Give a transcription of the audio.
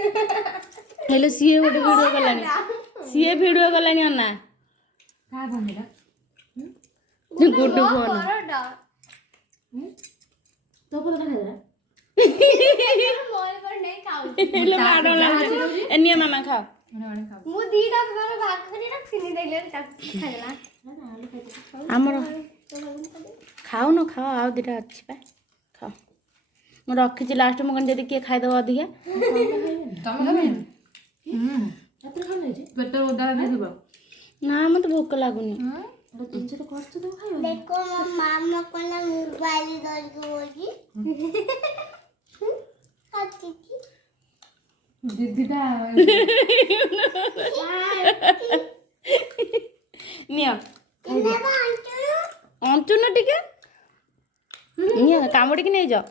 hello CA गोटे video गलानी CA video गलानी अन्ना का बनेला गुड्डू फोन तो बोल ना खाइला मोर पर नहीं खाऊ हेलो माडो लागे एनिया मामा खाओ मने खाओ मु दीटा पर भाग कर रखिनी देले खाइला हमर खाओ न खाओ आ दिटा अछि बा खाओ मु रखि छी लास्ट मु जदी के खाइ दबो अधिका तम खाबे एतर खा नै जे पेट उदार दे देबो ना मत भूख लागुनी तो तिनसे तो कष्ट तो खाइयो देखो मामा को ना मोबाइल दे दोगी अच्छी दीदीटा निया किने बा अंचुन टिके निया कामुडी कि नै जा